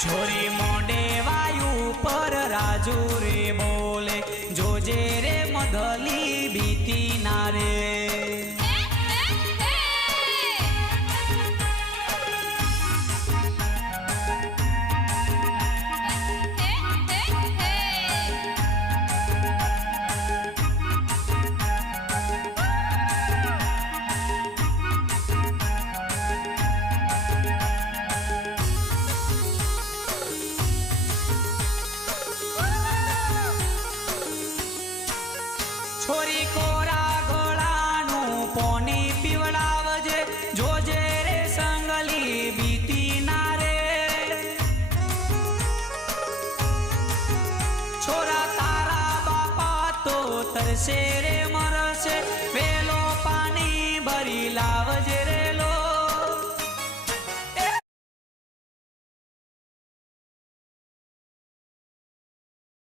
छोरी मोडे वायु पर राजू रे बोले, जोजे रे मधली बीती नारे। छोरी कोरा गोळानु पोनी पीवडावजे, जोजे रे संगली बीती नारे। छोरा तारा बापा तो तरसे रे मरसे, वेलो पानी भरी लावजे।